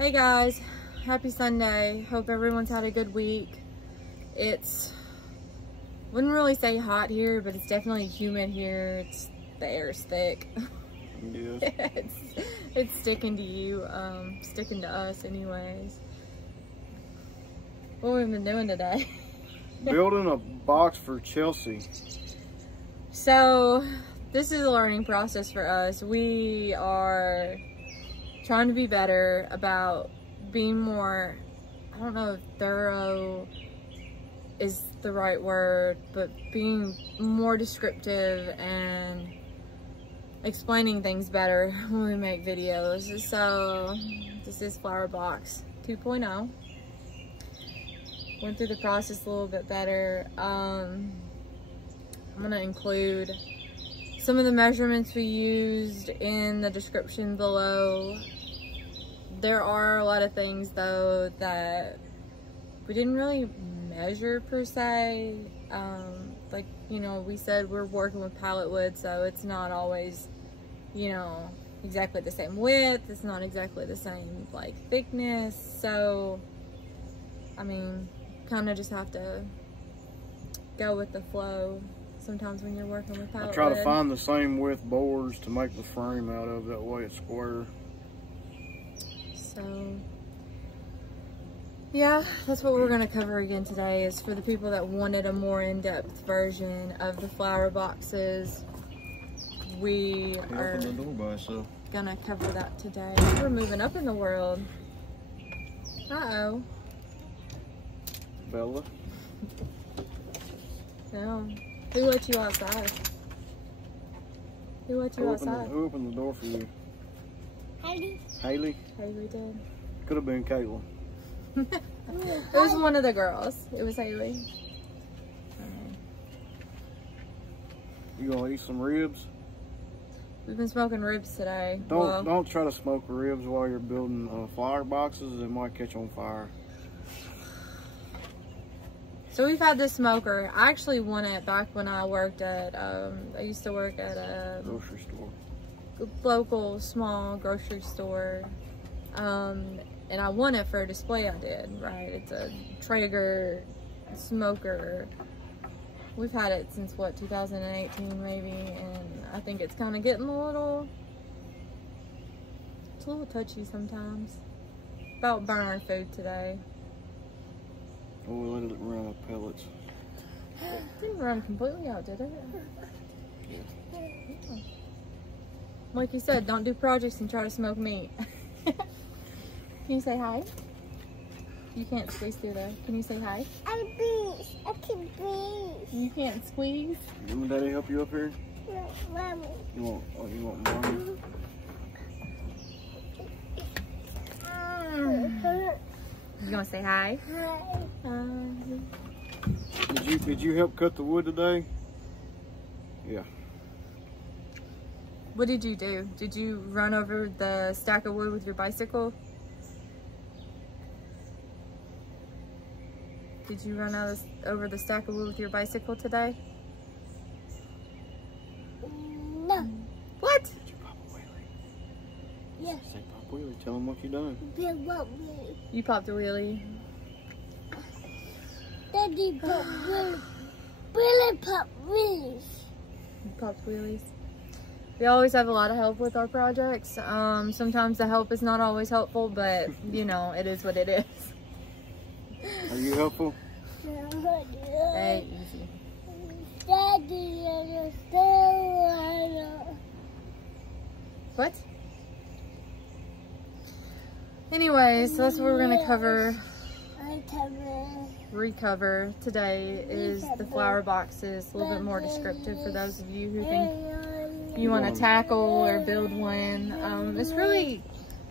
Hey guys, happy Sunday. Hope everyone's had a good week. Wouldn't really say hot here, but it's definitely humid here. The air's thick. Yes. it's sticking to you, sticking to us anyways. What have we been doing today? Building a box for Chelsea. So this is a learning process for us. We are trying to be better about being more, I don't know if thorough is the right word, but being more descriptive and explaining things better when we make videos. So this is Flower Box 2.0. Went through the process a little bit better. I'm gonna include some of the measurements we used in the description below. There are a lot of things though that we didn't really measure per se. Like, you know, we said we're working with pallet wood, so it's not always, you know, exactly the same width. It's not exactly the same like thickness. So, I mean, kind of just have to go with the flow sometimes when you're working with pallet wood. I try to find the same width boards to make the frame out of, that way it's square. So yeah, that's what we're going to cover again today, is for the people that wanted a more in-depth version of the flower boxes. We are going to cover that today. We're moving up in the world. Uh-oh. Bella? No. Who let you outside? Who let you outside? Who opened the door for you? Haley. Haley? Haley did. Could have been Caitlin. It was one of the girls. It was Haley. You gonna eat some ribs? We've been smoking ribs today. Don't try to smoke ribs while you're building flower boxes. It might catch on fire. So we've had this smoker. I actually won it back when I worked at, I used to work at a grocery store. Local small grocery store. And I won it for a display I did, right? It's a Traeger smoker. We've had it since, what, 2018 maybe, and I think it's kind of getting it's a little touchy sometimes. About burning our food today. Oh, we let it run with pellets. It didn't run completely out, did it? Yeah. Yeah. Like you said, don't do projects and try to smoke meat. Can you say hi? You can't squeeze through there. Can you say hi? I can breathe. You can't squeeze? You want Daddy help you up here? No, Mommy. You want Mommy? You gonna say hi? Hi. Did you help cut the wood today? Yeah. What did you do? Did you run over the stack of wood with your bicycle? Did you run over the stack of wood with your bicycle today? No. What? Did you pop a wheelie? Yes. Say pop wheelie. Tell them what you done. Big what wheelie. You popped a wheelie. Daddy pop wheelie. Billy pop wheelies. You popped wheelies. We always have a lot of help with our projects. Sometimes the help is not always helpful, but you know, it is what it is. Are you helpful? Hey, easy. Daddy, What? Anyways, so that's what we're gonna recover today, is the flower boxes. A little bit more descriptive for those of you who think you want to tackle or build one. It's really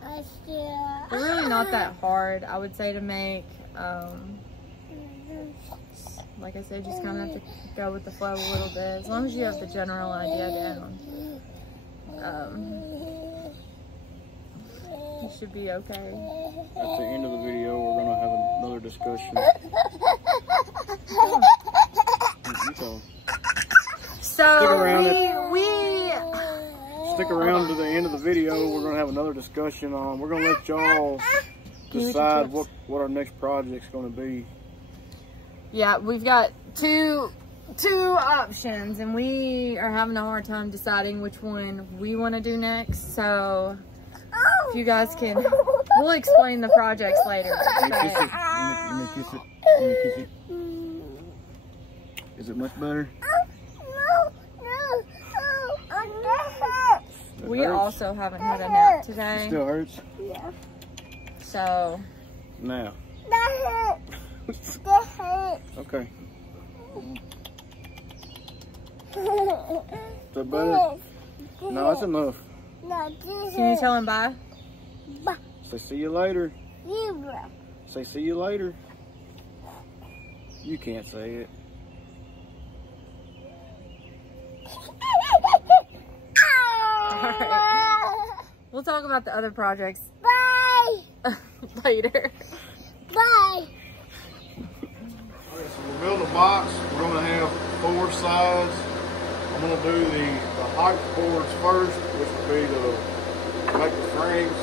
not that hard, I would say, to make. Like I said, just kind of have to go with the flow a little bit, as long as you have the general idea down. You should be okay. At the end of the video, we're gonna have another discussion. So stick around to the end of the video. We're gonna have another discussion on. We're gonna let y'all decide what our next project's going to be. Yeah, we've got two options, and we are having a hard time deciding which one we want to do next. So if you guys can, we'll explain the projects later. Let me kiss it. Let me kiss it. Is it much better? We also haven't had a nap today. It still hurts? Yeah. So. Now. That hurts. That hurts. Okay. Is that better? No, that's enough. No, Can you tell him bye? Bye. Say see you later. Zebra. Say see you later. You can't say it. Alright. We'll talk about the other projects Bye. later. Bye. Okay, so we're building a box. We're going to have 4 sides. I'm going to do the height boards first, which will be to make the frames.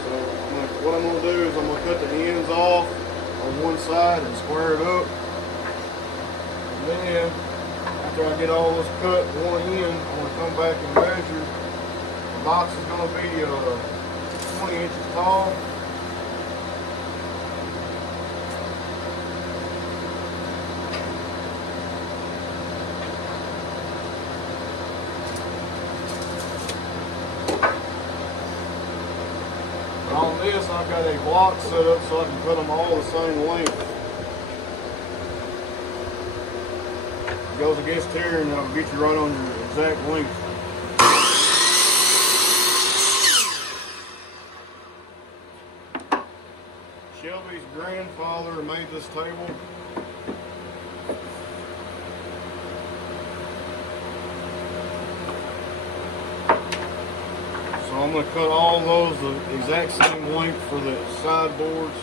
So what I'm going to do is I'm going to cut the ends off on one side and square it up. And then, after I get all this cut one end, I'm going to come back and measure. The box is going to be 20 inches tall. On this, I've got a block set up so I can put them all the same length. It goes against here and it'll get you right on your exact length. Shelby's grandfather made this table. So I'm going to cut all those the exact same length for the sideboards.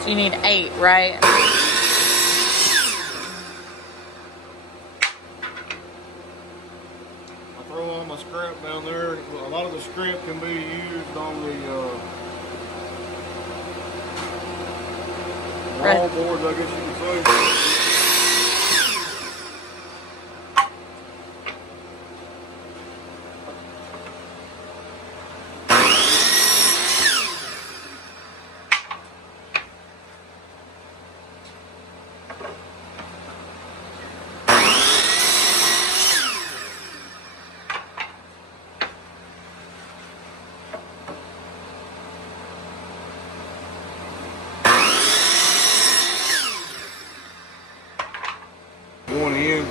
So you need 8, right? My scrap down there. A lot of the scrap can be used on the wall boards, I guess you could say. One in.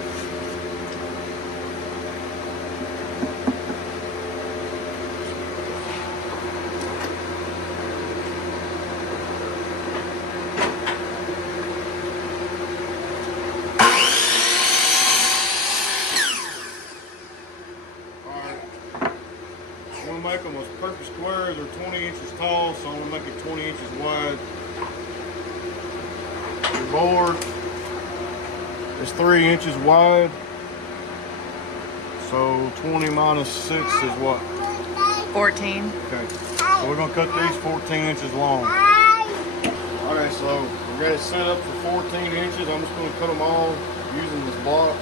I'm going to make them as perfect squares. They're 20 inches tall, so I'm going to make it 20 inches wide. The board is 3 inches wide, so 20 minus 6 is what? 14. Okay, so we're going to cut these 14 inches long. Okay, so we got it set up for 14 inches. I'm just going to cut them all using this block.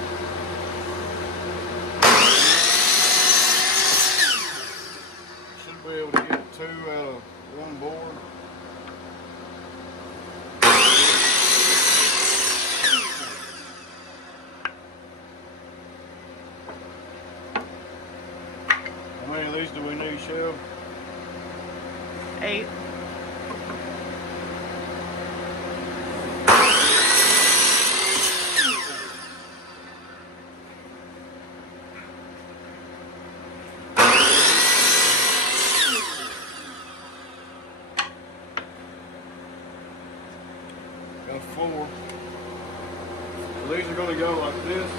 Should be able to get 2 out of one board. How many of these do we need, Shell? 8. Got 4. So these are going to go like this.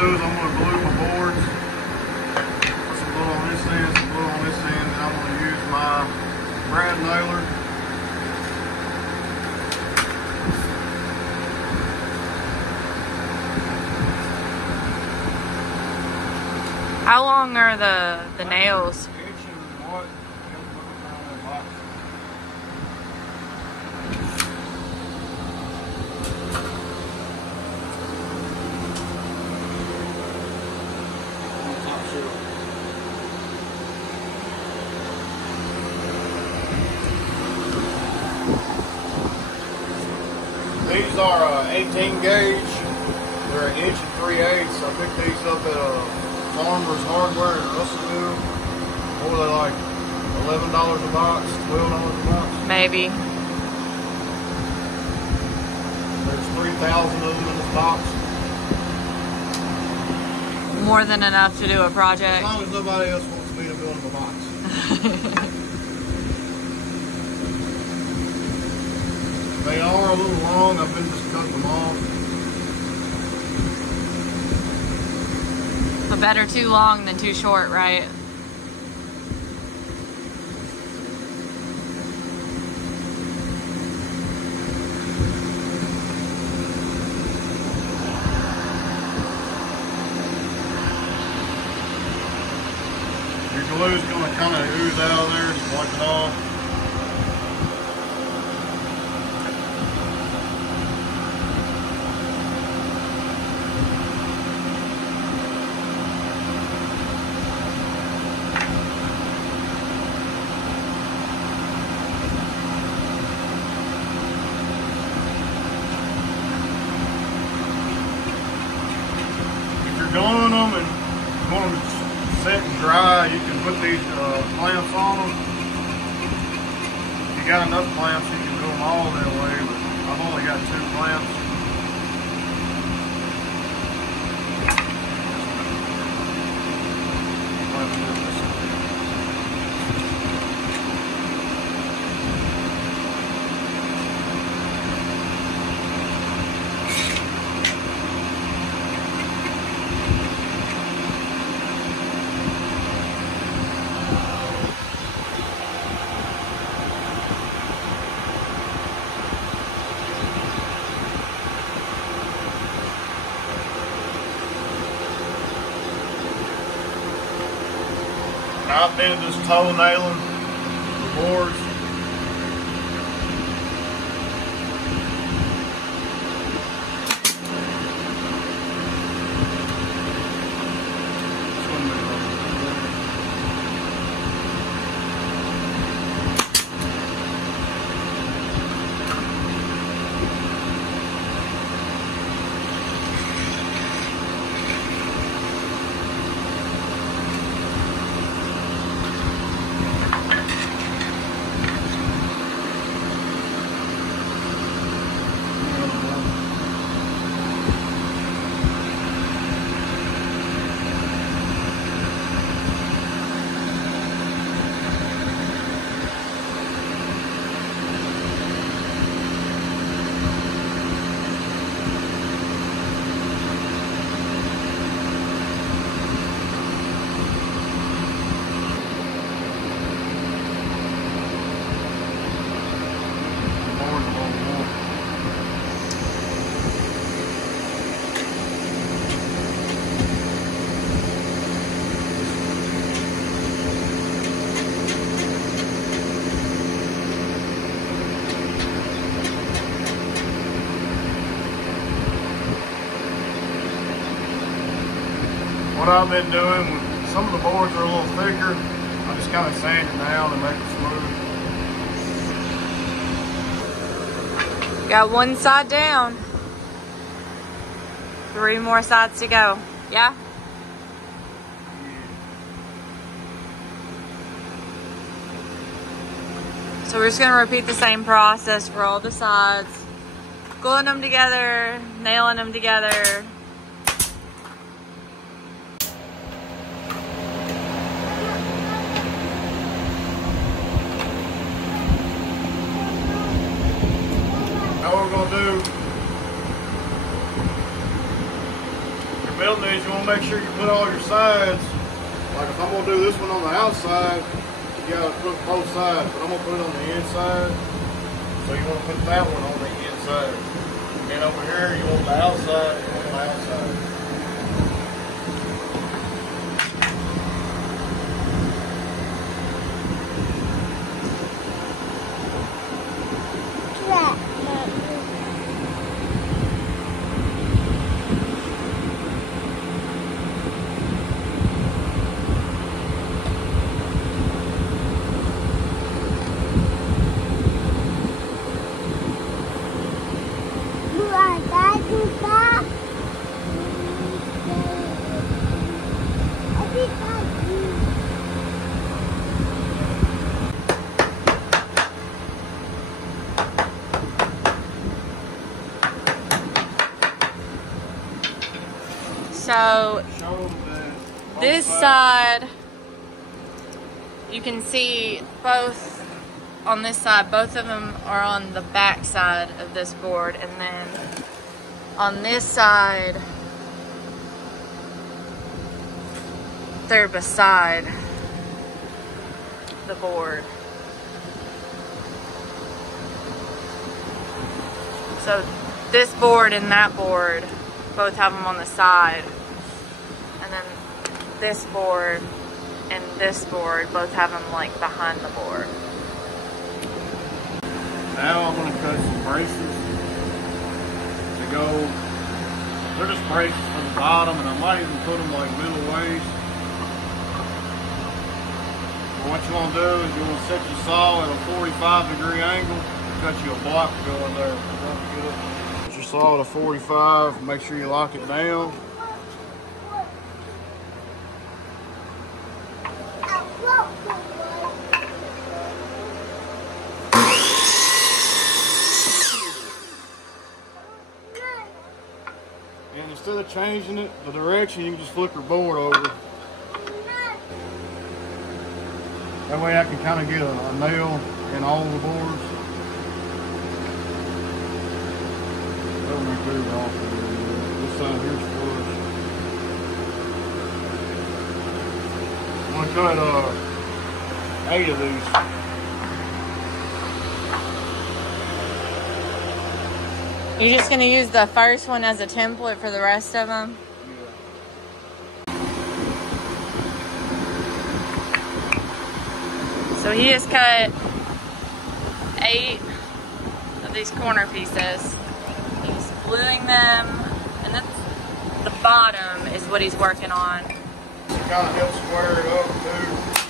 do is I'm going to glue my boards. Put some glue on this end, some glue on this end, and I'm going to use my brad nailer. How long are the nails? These are 18 gauge. They're 1 3/8. I picked these up at Farmer's Hardware in Russellville. What were they, like $11 a box, $12 a box? Maybe. There's 3,000 of them in this box. More than enough to do a project. As long as nobody else wants me to build them a box. They are a little long. I've been just cutting them off. But better too long than too short, right? Your glue's going to kind of ooze out of there. Just wipe it off. Gluing them and you want them to set and dry, you can put these clamps on them. If you got enough clamps, you can do them all that way, but I've only got 2 clamps. I've been just toe nailing the boards. What I've been doing, when some of the boards are a little thicker, I just kind of sand it down and make it smooth. Got one side down. 3 more sides to go. Yeah? So we're just going to repeat the same process for all the sides. Gluing them together, nailing them together. Now what we're going to do, you're building is you want to make sure you put all your sides. Like if I'm going to do this one on the outside, you got to put both sides. But I'm going to put it on the inside. So you want to put that one on the inside. And over here, you want the outside. You want the outside. So this side, you can see both on this side, both of them are on the back side of this board, and then on this side, they're beside the board. So this board and that board both have them on the side, and then this board and this board both have them like behind the board. Now I'm going to cut some braces to go. They're just braces from the bottom, and I might even put them like middle ways. But what you want to do is you want to set your saw at a 45-degree angle and cut you a block to go in there. Put your saw at a 45, make sure you lock it down. And instead of changing it, the direction, you can just flip your board over. That way I can kind of get a nail in all the boards. That one right there is off. This side here's flush. I'm going to cut 8 of these. You're just going to use the first one as a template for the rest of them? So he just cut 8 of these corner pieces. He's gluing them, and that's the bottom is what he's working on. It kind of helps square it up too.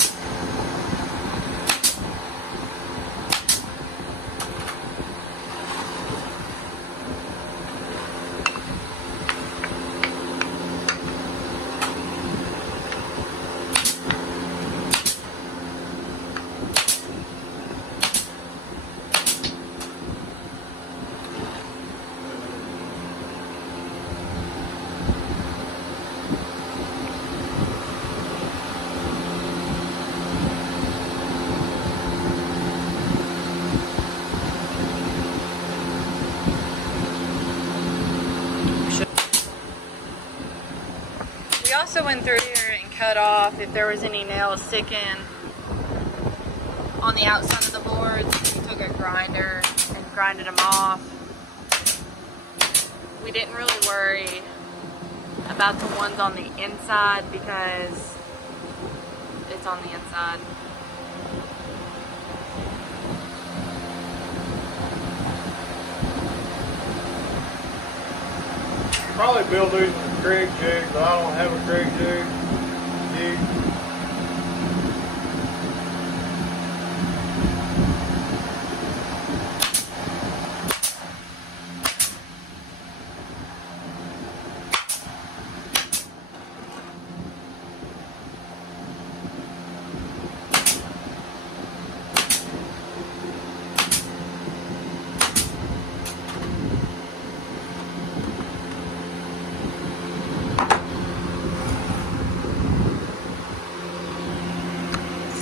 We also went through here and cut off if there was any nails sticking on the outside of the boards. We took a grinder and grinded them off. We didn't really worry about the ones on the inside because it's on the inside. Probably build these with a Craig jig, but I don't have a Craig jig.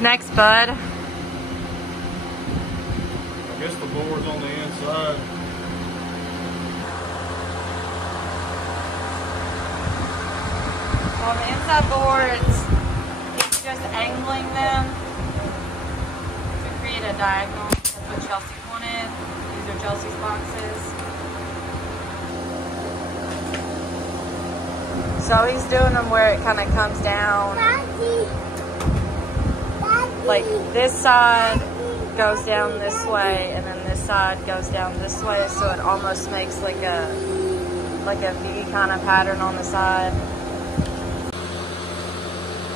Next, bud. I guess the board's on the inside. on the inside boards, he's just angling them to create a diagonal. That's what Chelsea wanted. These are Chelsea's boxes. So he's doing them where it kind of comes down. Like this side goes down this way, and then this side goes down this way, so it almost makes like a V kind of pattern on the side.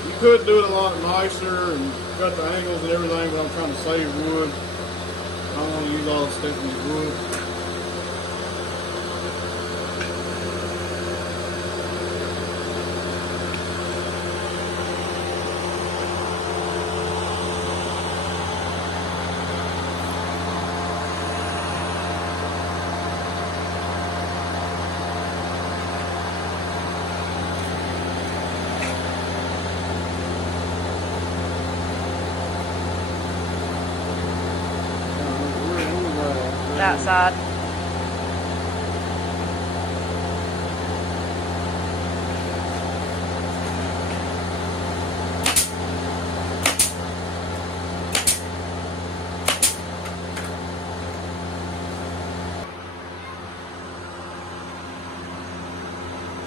You could do it a lot nicer and cut the angles and everything, but I'm trying to save wood. I don't want to use all the Stephanie's wood. That side.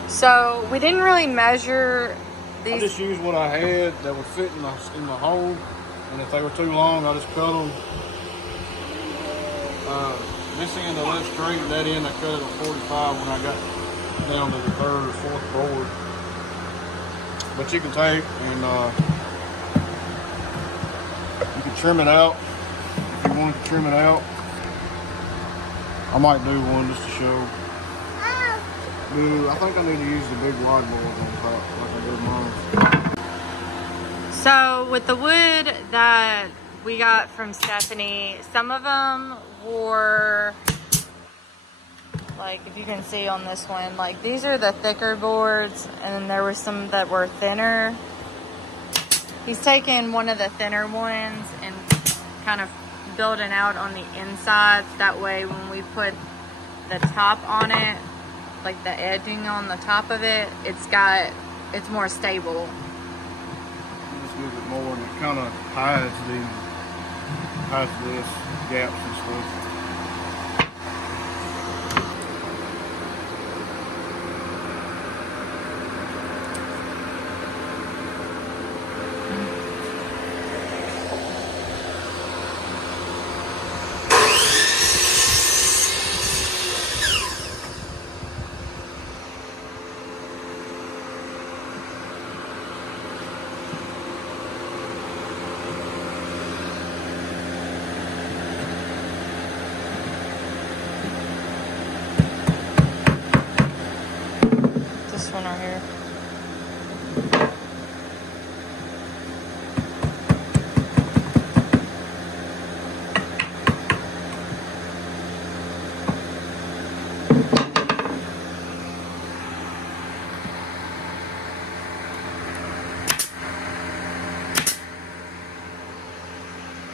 So we didn't really measure these. I just used what I had that would fit in the hole, and if they were too long, I just cut them. This end I left straight, that end I cut it at 45 when I got down to the third or fourth board. But you can take and you can trim it out if you wanted to trim it out. I might do one just to show. I think I need to use the big wide boards on top like I did mine. So with the wood that we got from Stephanie, some of them were, like if you can see on this one, like these are the thicker boards, and then there were some that were thinner. He's taken one of the thinner ones and kind of building out on the inside. That way when we put the top on it, like the edging on the top of it, it's more stable. Just give it more, and it kind of hides this gaps and stuff. This one right here.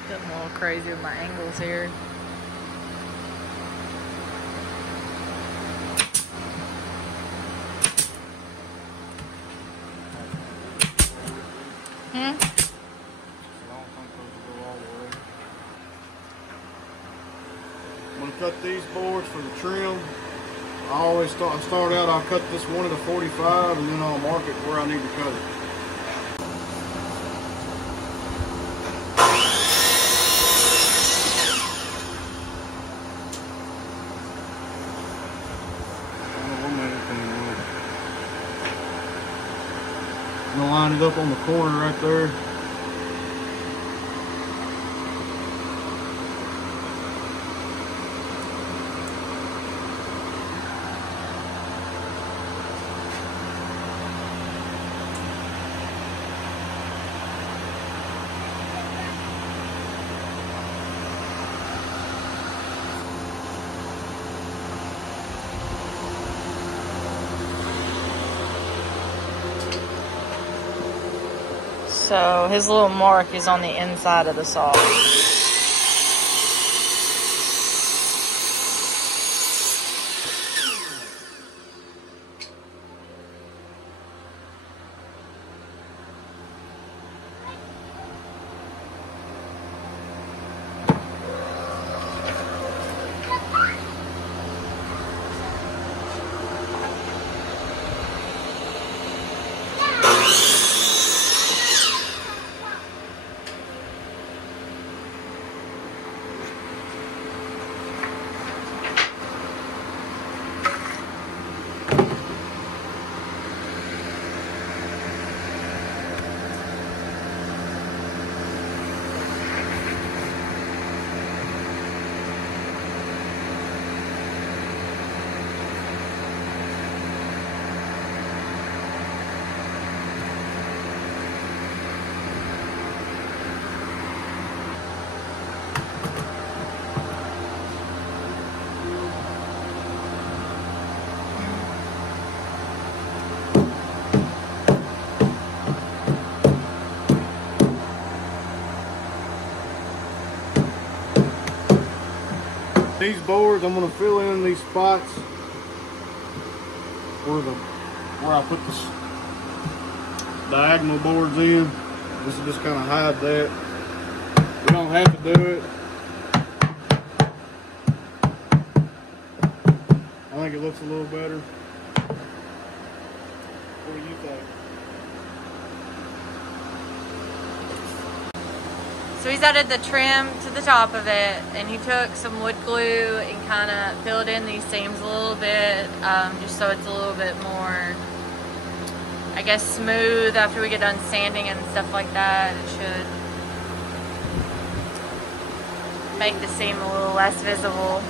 Getting a little crazy with my angles here. I don't think those will go all the way. I'm going to cut these boards for the trim. I always start out, I'll cut this one at a 45 and then I'll mark it where I need to cut it. I'm going to line it up on the corner right there. So his little mark is on the inside of the saw. these boards, I'm gonna fill in these spots where I put the diagonal boards in. This will just kind of hide that. We don't have to do it. I think it looks a little better. What do you think? So he's added the trim to the top of it, and he took some wood glue and kind of filled in these seams a little bit, just so it's a little bit more, I guess, smooth after we get done sanding and stuff like that. It should make the seam a little less visible.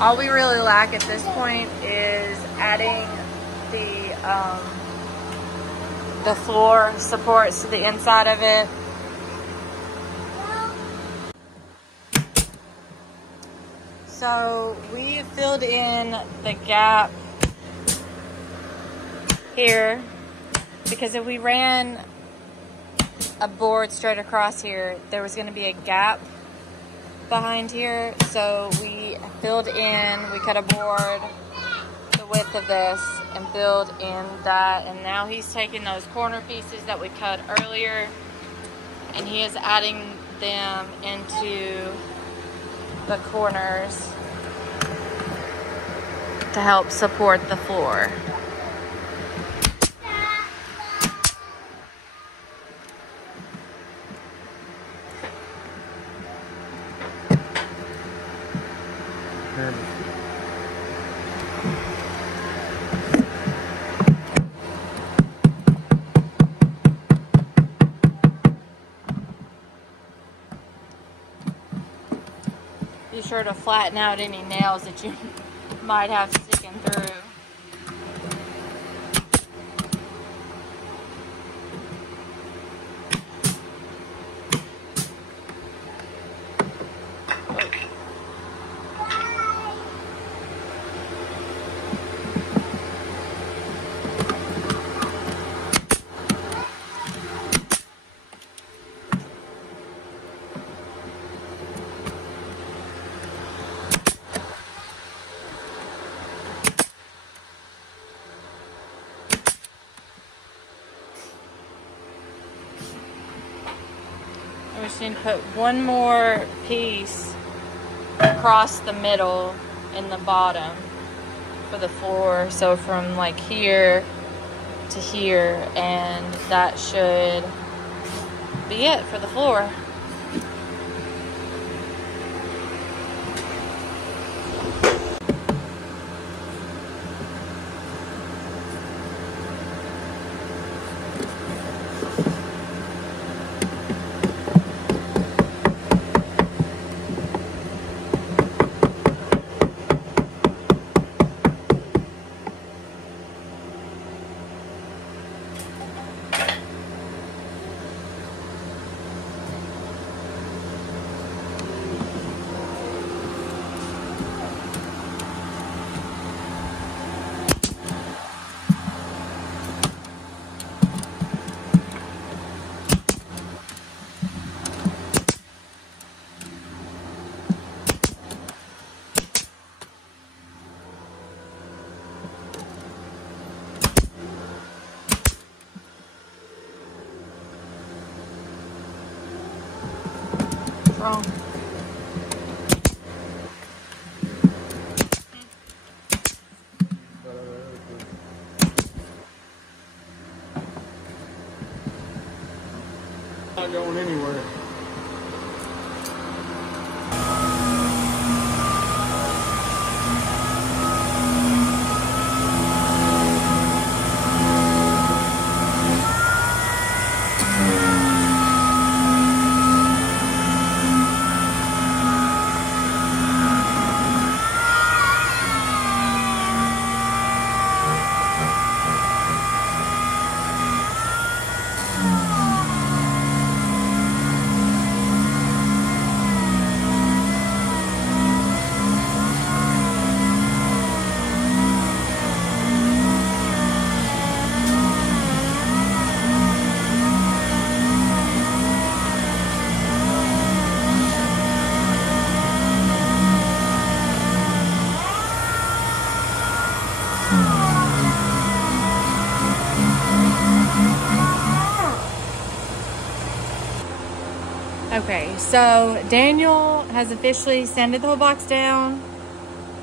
All we really lack at this point is adding the floor supports to the inside of it. So we filled in the gap here because if we ran a board straight across here, there was going to be a gap behind here. So we filled in, we cut a board the width of this and filled in that, and now he's taking those corner pieces that we cut earlier and he is adding them into the corners to help support the floor. Be sure to flatten out any nails that you might have sticking through. We just need to put one more piece across the middle in the bottom for the floor. So from like here to here, and that should be it for the floor. Wrong. Not going anywhere. Okay, so Daniel has officially sanded the whole box down.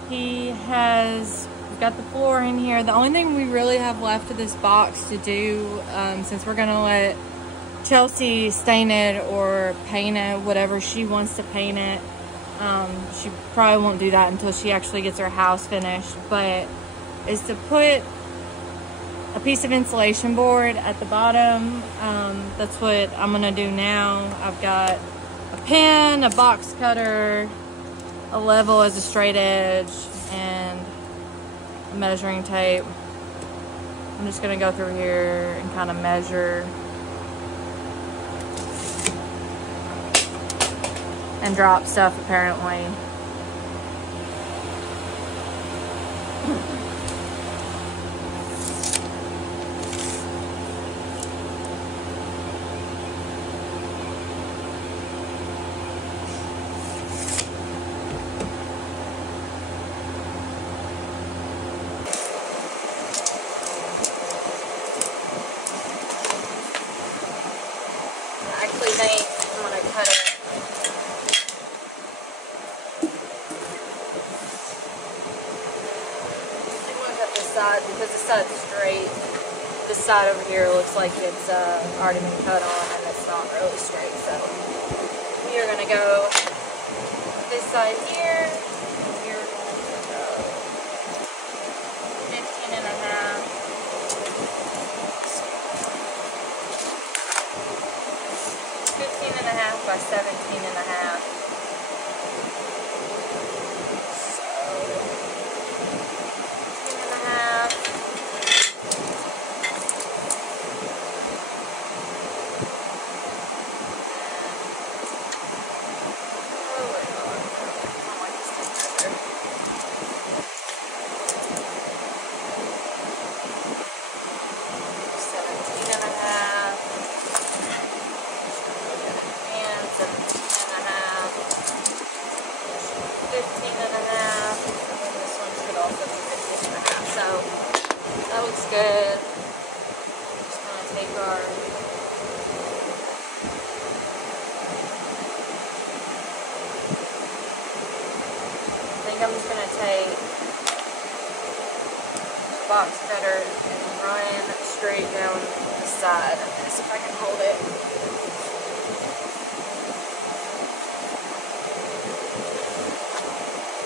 He has got the floor in here. The only thing we really have left of this box to do, since we're gonna let Chelsea stain it or paint it, whatever she wants to paint it. She probably won't do that until she actually gets her house finished, but is to put a piece of insulation board at the bottom. That's what I'm gonna do now. I've got a pen, a box cutter, a level as a straight edge, and a measuring tape. I'm just gonna go through here and kind of measure and drop stuff apparently. I actually think I'm gonna cut it. Side, because the side's straight. This side over here looks like it's already been cut on, and it's not really straight. So we are gonna go this side here. Here we're going to go 15 and a half. 15 and a half by 17 and a half. Good. Just want to take our I think I'm just going to take the box cutter and run straight down the side of this if I can hold it.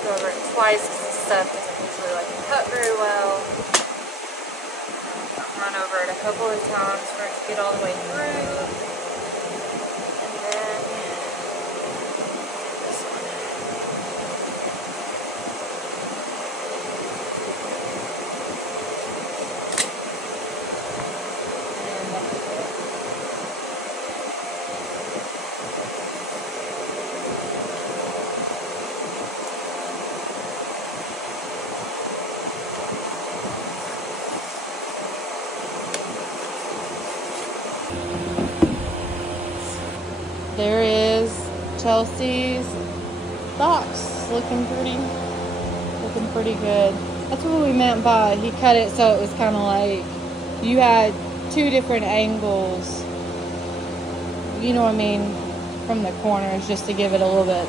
Go over it twice because this stuff doesn't usually like to cut very well. Run over it a couple of times for it to get all the way through, and then this one. And that's it. There is Chelsea's box, looking pretty good. That's what we meant by he cut it so it was kind of like you had two different angles, you know what I mean, from the corners, just to give it a little bit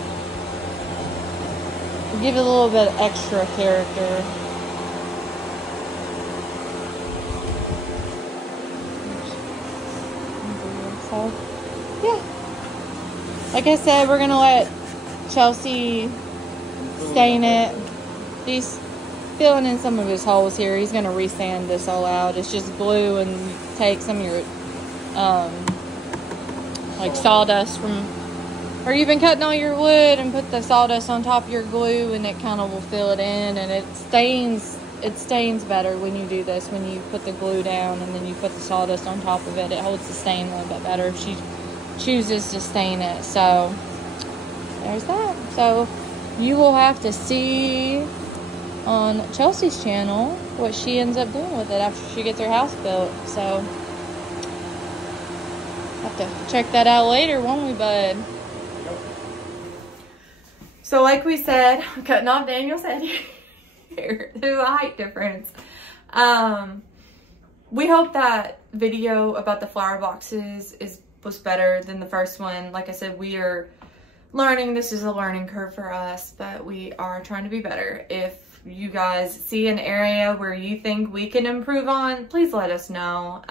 extra character. So yeah, like I said, we're gonna let Chelsea stain it. He's filling in some of his holes here. He's gonna resand this all out. It's just glue, and you take some of your like sawdust from, or you've been cutting all your wood and put the sawdust on top of your glue, and it kind of will fill it in, and it stains better when you do this. When you put the glue down and then you put the sawdust on top of it, it holds the stain a little bit better if she chooses to stain it. So there's that. So you will have to see on Chelsea's channel what she ends up doing with it after she gets her house built. So have to check that out later, won't we, bud? So like we said, I'm cutting off Daniel's head here. There's a height difference. We hope that video about the flower boxes is was better than the first one. Like I said, we are learning. This is a learning curve for us, but we are trying to be better. If you guys see an area where you think we can improve on, please let us know.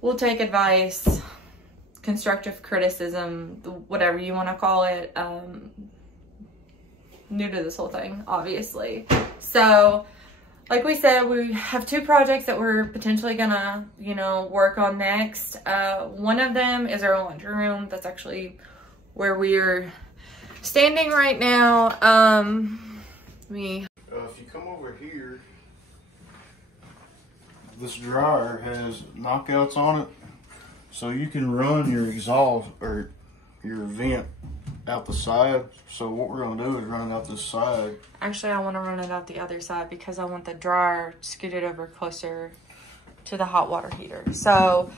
We'll take advice, constructive criticism, whatever you want to call it. New to this whole thing, obviously. So like we said, we have 2 projects that we're potentially gonna, you know, work on next. One of them is our laundry room. That's actually where we're standing right now. If you come over here, this dryer has knockouts on it, so you can run your exhaust or your vent out the side. So what we're gonna do is run it out this side. Actually, I want to run it out the other side because I want the dryer scooted over closer to the hot water heater. So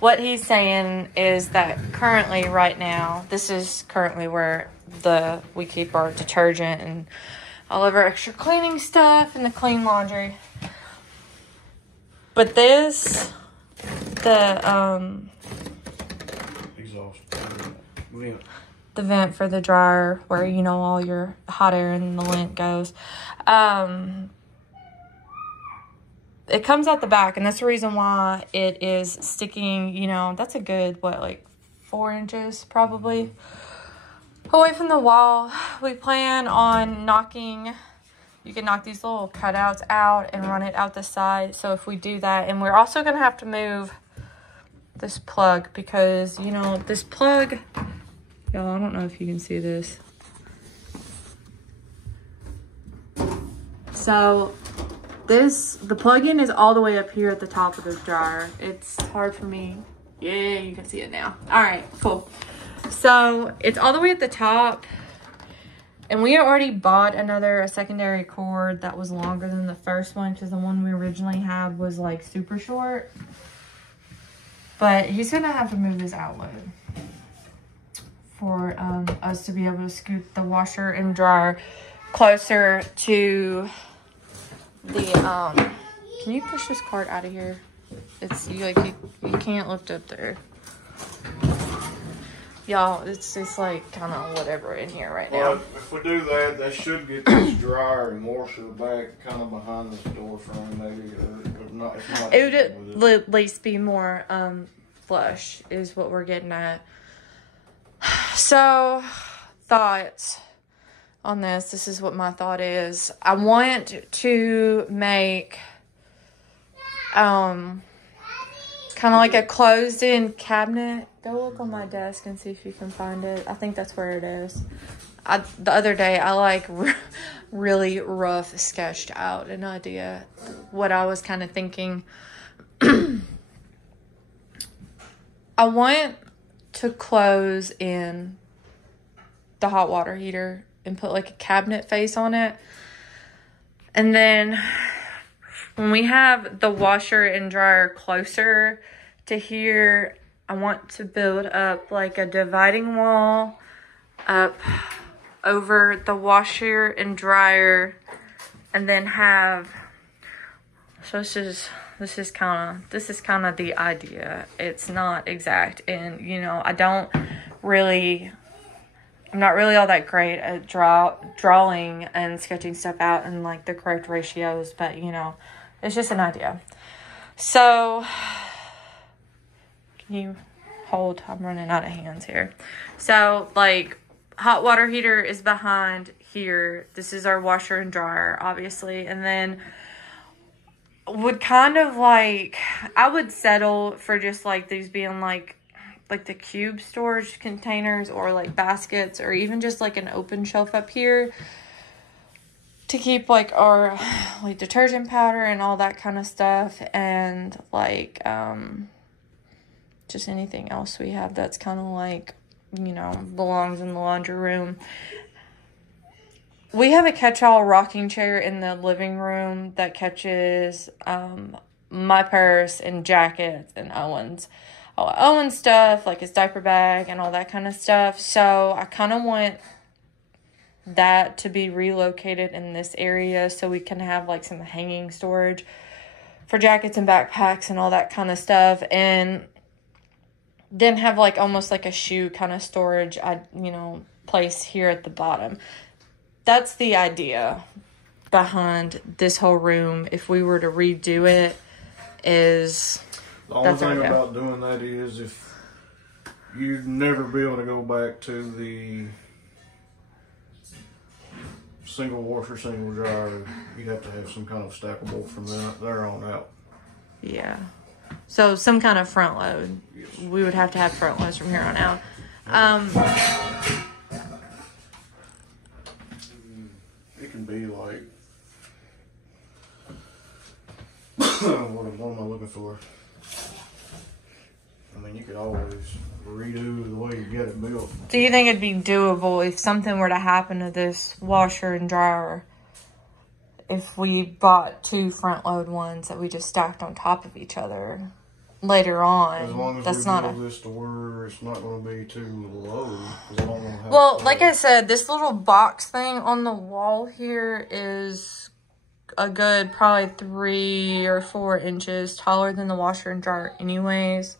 what he's saying is that currently, right now, this is currently where we keep our detergent and all of our extra cleaning stuff and the clean laundry. But this, Exhaust. the vent for the dryer where, you know, all your hot air and the lint goes, it comes out the back, and that's the reason why it is sticking, you know, that's a good, what, like 4 inches probably away from the wall. We plan on you can knock these little cutouts out and run it out the side. So if we do that, and we're also going to have to move this plug because, you know, this plug, y'all, I don't know if you can see this. So the plug-in is all the way up here at the top of the dryer. It's hard for me. Yeah, you can see it now. All right, cool. So it's all the way at the top. And we already bought a secondary cord that was longer than the first one because the one we originally had was like super short. But he's gonna have to move this outlet for us to be able to scoot the washer and dryer closer to the can you push this cart out of here? It's you can't lift up there. Y'all, it's just like kind of whatever in here right now. But if we do that, they should get this dryer and washer back kind of behind this door frame, maybe. If not, it would at least be more flush, is what we're getting at. So, thoughts on this. This is what my thought is. I want to make kind of like a closed-in cabinet. Go look on my desk and see if you can find it. I think that's where it is. The other day, I like really rough sketched out an idea. What I was kind of thinking. I want to close in the hot water heater and put like a cabinet face on it. And then when we have the washer and dryer closer to here, I want to build up like a dividing wall up over the washer and dryer, and then have, so this is kind of the idea. It's not exact, and you know, I'm not really all that great at drawing and sketching stuff out in like the correct ratios, but you know, it's just an idea. So can you hold? I'm running out of hands here. So like hot water heater is behind here. This is our washer and dryer, obviously. And then would kind of like, I would settle for just like these being like the cube storage containers or like baskets, or even just like an open shelf up here to keep like our like detergent powder and all that kind of stuff, and like just anything else we have that's kind of like, you know, belongs in the laundry room. We have a catch-all rocking chair in the living room that catches my purse and jackets and Owen's stuff, like his diaper bag and all that kind of stuff. So I kind of want that to be relocated in this area so we can have like some hanging storage for jackets and backpacks and all that kind of stuff. And then have like almost like a shoe kind of storage, place here at the bottom. That's the idea behind this whole room. If we were to redo it, is the only thing about doing that is if you'd never be able to go back to the single washer, single dryer, you'd have to have some kind of stackable from there on out. Yeah. So some kind of front load. Yes. We would have to have front loads from here on out. It can be like, what am I looking for? I mean, you could always redo the way you get it built. Do you think it'd be doable if something were to happen to this washer and dryer? If we bought 2 front load ones that we just stacked on top of each other later on, as long as that's we not build this to where it's not going to be too low. I don't want to have well, like I said, this little box thing on the wall here is a good probably 3 or 4 inches taller than the washer and dryer anyways.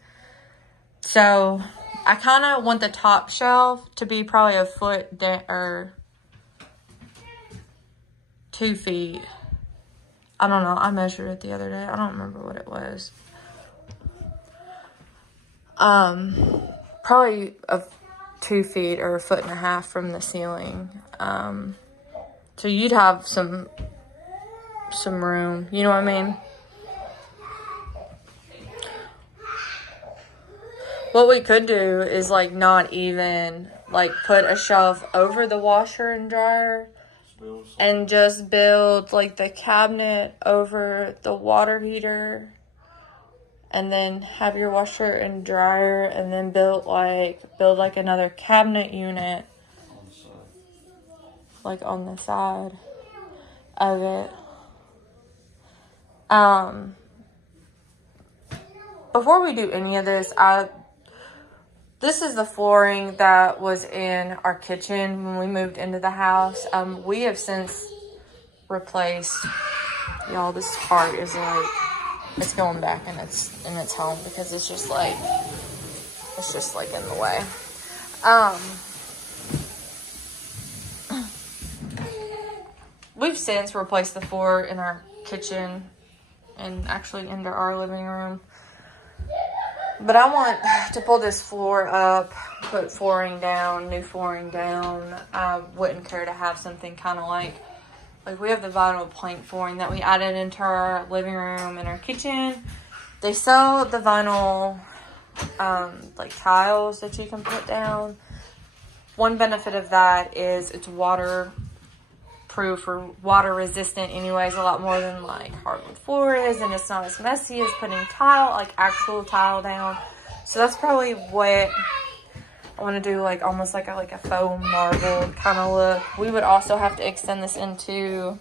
So I kind of want the top shelf to be probably a foot or 2 feet. I don't know. I measured it the other day. I don't remember what it was. Probably 2 feet or 1.5 feet from the ceiling. So you'd have some room. You know what I mean? What we could do is like not even like put a shelf over the washer and dryer and just build like the cabinet over the water heater and then have your washer and dryer and then build like another cabinet unit like on the side of it. Before we do any of this, this is the flooring that was in our kitchen when we moved into the house. We have since replaced, y'all, this part is like, it's going back in its home because it's just like in the way. We've since replaced the floor in our kitchen and actually into our living room. But I want to pull this floor up, put flooring down, new flooring down. I wouldn't care to have something kind of like we have the vinyl plank flooring that we added into our living room and our kitchen. They sell the vinyl like tiles that you can put down. One benefit of that is it's waterproof or water resistant anyways, a lot more than like hardwood floor is, and it's not as messy as putting actual tile down. So that's probably what I want to do, like almost like a faux marble kind of look. We would also have to extend this into,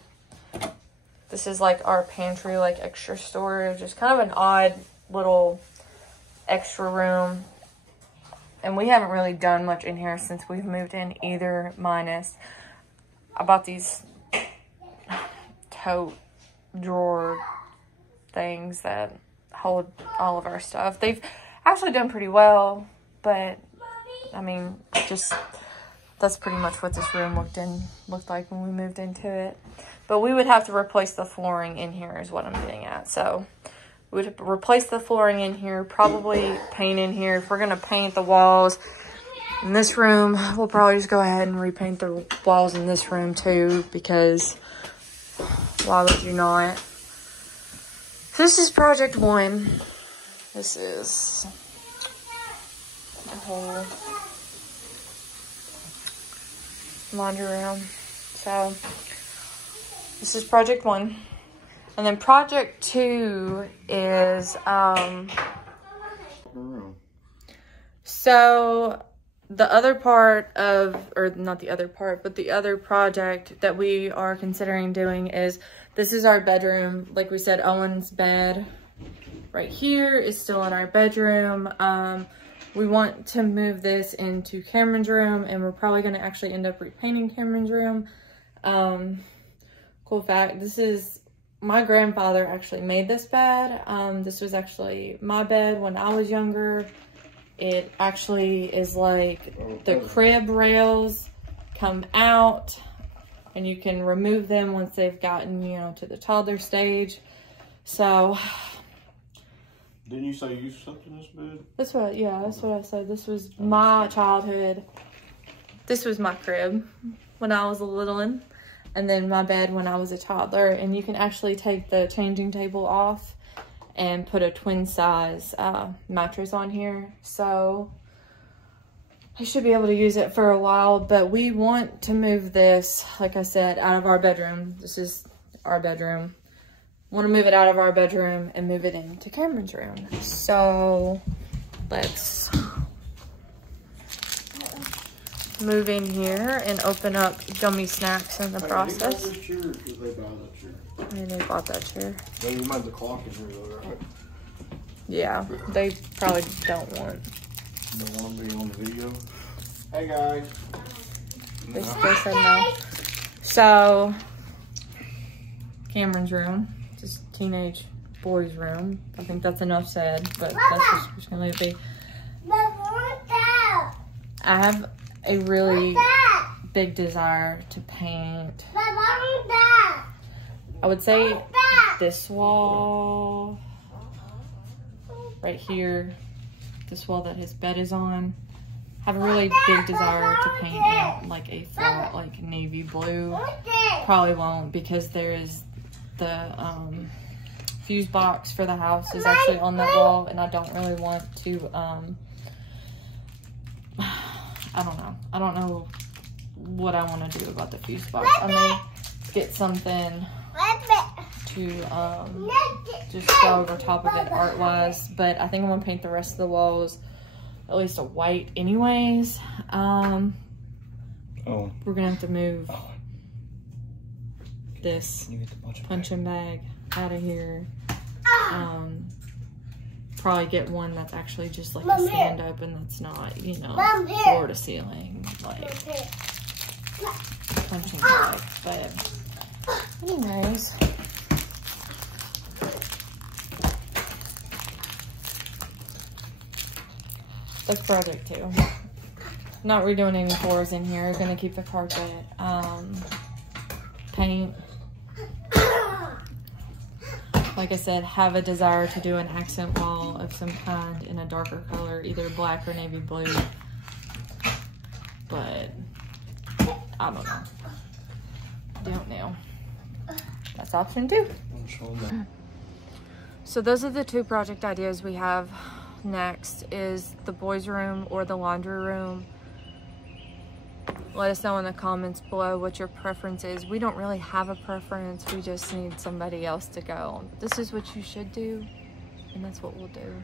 this is like our pantry, like extra storage. Just kind of an odd little extra room. And we haven't really done much in here since we've moved in either, minus I bought these tote drawer things that hold all of our stuff. They've actually done pretty well, but I mean, just that's pretty much what this room looked like when we moved into it. But we would have to replace the flooring in here is what I'm getting at. So we would replace the flooring in here, probably paint in here. If we're gonna paint the walls in this room, we'll probably just go ahead and repaint the walls in this room too, because why would you not? This is project 1. This is the whole laundry room. So this is project 1. And then project 2 is so the other part of, or not the other part, but the other project that we are considering doing is, this is our bedroom. Like we said, Owen's bed right here is still in our bedroom. We want to move this into Cameron's room, and we're probably going to actually end up repainting Cameron's room. Cool fact, this is, my grandfather actually made this bed. This was actually my bed when I was younger. It actually is like the crib rails come out and you can remove them once they've gotten, you know, to the toddler stage. So didn't you say you used something this big? that's what, yeah, that's what I said. This was my childhood. This was my crib when I was a little one, and then my bed when I was a toddler. And you can actually take the changing table off and put a twin size mattress on here. So I should be able to use it for a while, but we want to move this, like I said, out of our bedroom. This is our bedroom. Want to move it out of our bedroom and move it into Cameron's room. So let's move in here and open up gummy snacks in the process. Hey, chair, did they buy that chair? I mean, they bought that chair. They made the clock in here though, right? Yeah, they probably don't want. Don't want to be on the video. Hey guys. They still said no. So Cameron's room, just teenage boy's room. I think that's enough said, but that's just gonna let it be. I have a really big desire to paint. I would say this wall right here, this wall that his bed is on. I have a really big desire to paint it like a flat, like navy blue. Probably won't, because there is the fuse box for the house is actually on that wall, and I don't really want to I don't know what I want to do about the fuse box. I may get something to just go over top of it art wise, but I think I'm gonna paint the rest of the walls at least a white anyways. We're gonna have to move this punching bag out of here. Probably get one that's actually just like a stand up and that's not, you know, floor to ceiling, like punching bag. But anyways, that's project 2. Not redoing any floors in here. Gonna keep the carpet, paint. Like I said, have a desire to do an accent wall of some kind in a darker color, either black or navy blue. But I don't know. Don't know. That's option 2. So those are the 2 project ideas we have. Next is the boys' room or the laundry room. Let us know in the comments below what your preference is. We don't really have a preference. We just need somebody else to go, this is what you should do, and that's what we'll do.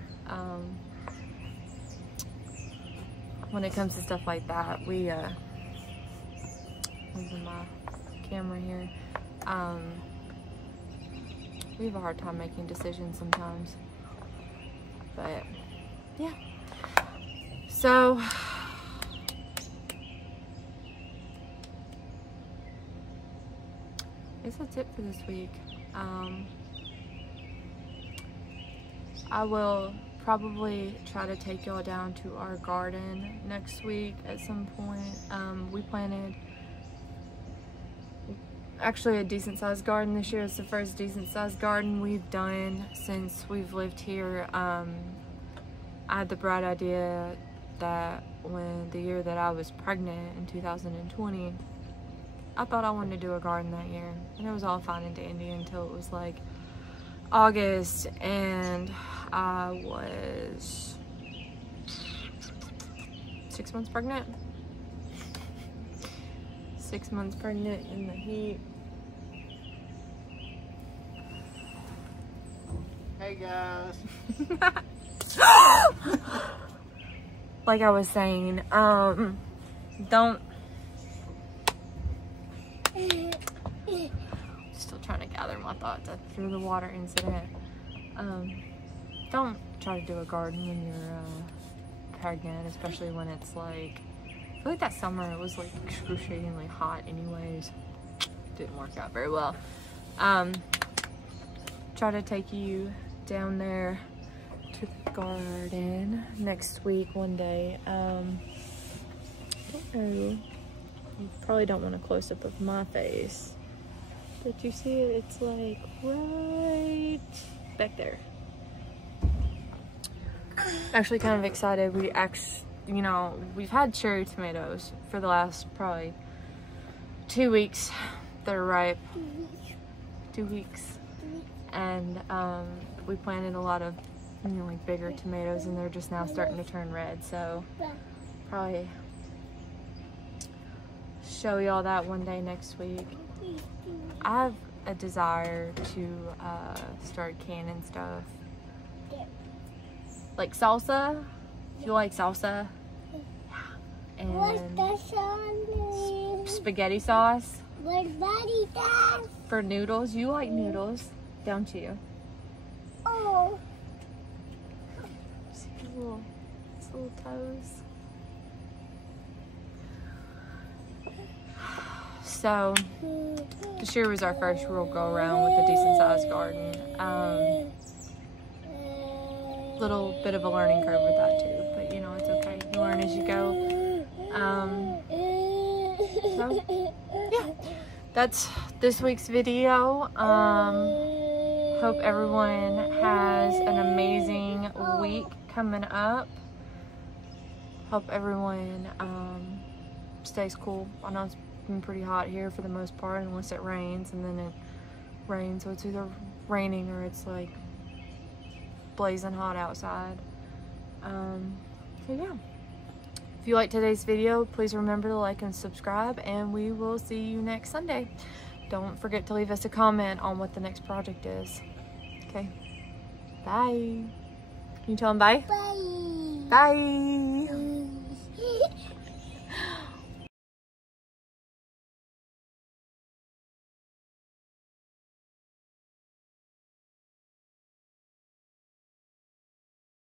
When it comes to stuff like that, we moving my camera here. We have a hard time making decisions sometimes. But yeah. So I guess that's it for this week. I will probably try to take y'all down to our garden next week at some point. We planted actually a decent sized garden this year. It's the first decent sized garden we've done since we've lived here. I had the bright idea that when the year that I was pregnant in 2020, I thought I wanted to do a garden that year, and it was all fine and dandy until it was like August, and I was 6 months pregnant. 6 months pregnant in the heat. Hey guys. Like I was saying, don't. Still trying to gather my thoughts after the water incident. Don't try to do a garden when you're pregnant, especially when it's like, I feel like that summer it was like excruciatingly hot anyways. Didn't work out very well. Try to take you down there to the garden next week one day. I don't know. You probably don't want a close-up of my face. But you see it? It's like right back there. Actually kind of excited. You know, we've had cherry tomatoes for the last probably 2 weeks. They're ripe. 2 weeks. And we planted a lot of, you know, like bigger tomatoes, and they're just now starting to turn red. So probably show y'all that one day next week. I have a desire to start canning stuff. Like salsa. You like salsa? And spaghetti sauce. For noodles. You like noodles, don't you? Oh. See his little toes. So this year was our first real go around with a decent sized garden. Little bit of a learning curve with that too, but you know, it's okay. You learn as you go. So yeah, that's this week's video. Hope everyone has an amazing week coming up. Hope everyone stays cool. I know it's been pretty hot here for the most part, unless it rains, and then it rains, so it's either raining or it's like blazing hot outside. So yeah, if you liked today's video, please remember to like and subscribe, and we will see you next Sunday. Don't forget to leave us a comment on what the next project is. Okay, bye. Can you tell them bye? Bye. Bye.